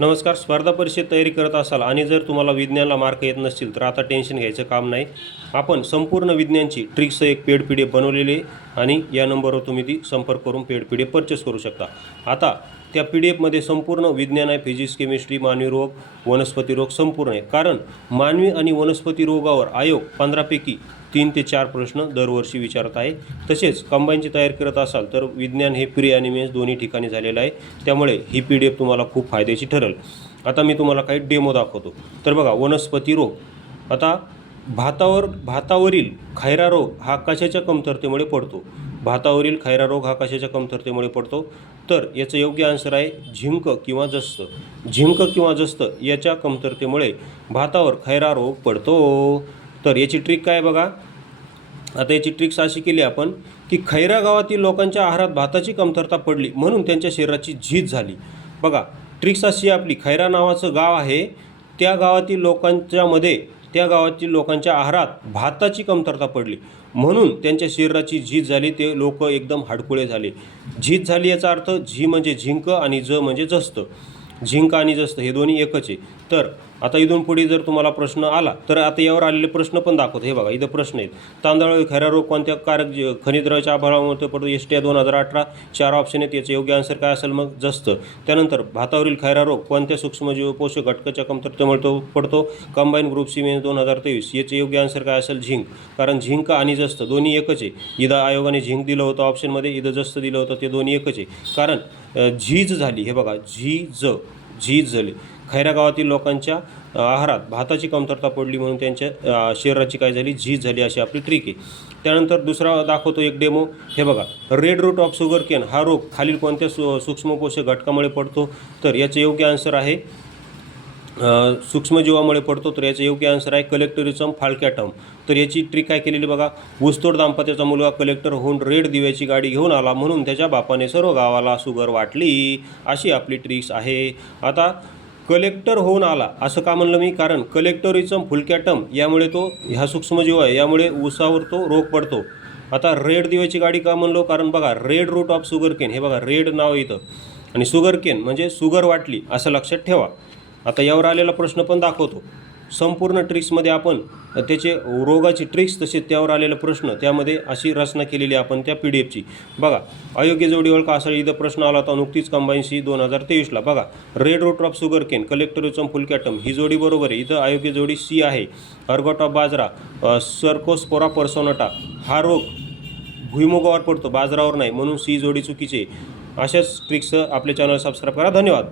नमस्कार. स्पर्धा परीक्षेत तयारी करत असाल आणि जर तुम्हाला विज्ञानाला मार्क येत नसतील तर आता टेन्शन घ्यायचं काम नाही. आपण संपूर्ण विज्ञानची ट्रिक्स एक पेड PDF बनवलेली आहे आणि या नंबरवर तुम्ही ती संपर्क करून पेड PDF परचेस करू शकता. आता त्या PDFमध्ये संपूर्ण विज्ञान आहे, फिजिक्स, केमिस्ट्री, मानवी रोग, वनस्पती रोग संपूर्ण आहे. कारण मानवी आणि वनस्पती रोगावर आयोग 15 पैकी 3 ते 4 प्रश्न दरवर्षी विचारत आहे. तसेच कंबाईनची तयारी करत असाल तर विज्ञान हे प्री आणि मेन्स दोन्ही ठिकाणी झालेलं आहे. त्यामुळे ही PDF तुम्हाला खूप फायद्याची ठरेल. आता मी तुम्हाला काही डेमो दाखवतो. तर बघा, वनस्पती रोग. आता भातावरील खैरा रोग हा कशाच्या कमतरतेमुळे पडतो? भातावरील खैरा रोग हा कशाच्या कमतरतेमुळे पडतो? तर याचं योग्य आन्सर आहे झिंक किंवा जस्त. झिंक किंवा जस्त याच्या कमतरतेमुळे भातावर खैरा रोग पडतो. तर याची ट्रिक काय बघा. आता याची ट्रिक्स अशी केली आपण की खैरा गावातील लोकांच्या आहारात भाताची कमतरता पडली म्हणून त्यांच्या शरीराची झीज झाली. बघा, ट्रिक्स अशी आपली, खैरा नावाचं गाव आहे, त्या गावातील लोकांच्या आहारात भाताची कमतरता पडली म्हणून त्यांच्या शरीराची झीज झाली. ते लोक एकदम हाडकुळे झाले. झीज झाली याचा अर्थ झी म्हणजे झिंक आणि ज म्हणजे जस्त. झिंक आणि जस्त हे दोन्ही एकच आहे. तर आता इथून पुढे जर तुम्हाला प्रश्न आला तर आता यावर आलेले प्रश्न पण दाखवतो. हे बघा, इथं प्रश्न आहेत. तांदळावर खैरा रोग कोणत्या खनिजद्रव्याच्या अभावामुळे पडतो? एसटीया 2018. 4 ऑप्शन आहेत. याचं योग्य आन्सर काय असेल? मग जस्त. त्यानंतर भातावरील खैरा रोग कोणत्या सूक्ष्मजीव पोषक घटकाच्या कमतरतेमुळे पडतो? Combine group C mains 2023. याचे योग्य आन्सर काय असेल? झिंक. कारण झिंक आणि जस्त दोन्ही एकच आहे. इथं आयोगाने झिंक दिलं होतं ऑप्शनमध्ये, इथं जस्त दिलं होतं, ते दोन्ही एकच आहे. कारण झीज झाली. हे बघा, झीज झाली. खैरा गावातील लोकांच्या आहारात भाताची कमतरता पडली म्हणून त्यांच्या शरीराची काय झाली? झीज झाली. अशी आपली ट्रिक आहे. त्यानंतर दुसरा दाखवतो एक डेमो. हे बघा, red rot of sugar cane हा रोग खालील कोणत्या सूक्ष्म पोषक घटकामुळे पडतो? तर याचं योग्य आन्सर आहे सूक्ष्मजीवामुळे पडतो. तर याचं योग्य आन्सर आहे कलेक्टरिझम फाल्कॅटम. तर याची ट्रिक काय केलेली बघा. ऊसतोड दाम्पत्याचा मुलगा कलेक्टर होऊन रेड दिव्याची गाडी घेऊन आला म्हणून त्याच्या बापाने सर्व गावाला शुगर वाटली. अशी आपली ट्रिक्स आहे. आता कलेक्टर होऊन आला असं का म्हणलं मी? कारण कलेक्टरिझम फुलकॅटम यामुळे तो ह्या सूक्ष्मजीव आहे, यामुळे ऊसावर तो रोग पडतो. आता रेड दिव्याची गाडी का म्हणलो? कारण बघा, red rot of sugar cane, हे बघा रेड नाव इथं, आणि शुगर केन म्हणजे शुगर वाटली असं लक्षात ठेवा. आता यावर आलेला प्रश्न पण दाखवतो. संपूर्ण ट्रिक्समध्ये आपण त्याचे रोगाची ट्रिक्स तसेच त्यावर आलेला प्रश्न त्यामध्ये अशी रचना केलेली आपण त्या PDFची. बघा, अयोग्य जोडी ओळखा असा इथं प्रश्न आला होता नुकतीच कंबाईनशी 2023ला. बघा, red rot of sugar cane, Colletotrichum falcatum ही जोडी बरोबर आहे. इथं अयोग्य जोडी सी आहे. Ergot of bajra, Cercospora personata हा रोग भुईमुगावर पडतो, बाजरावर नाही, म्हणून सी जोडी चुकीची आहे. अशाच ट्रिक्स आपल्या चॅनल सबस्क्राईब करा. धन्यवाद.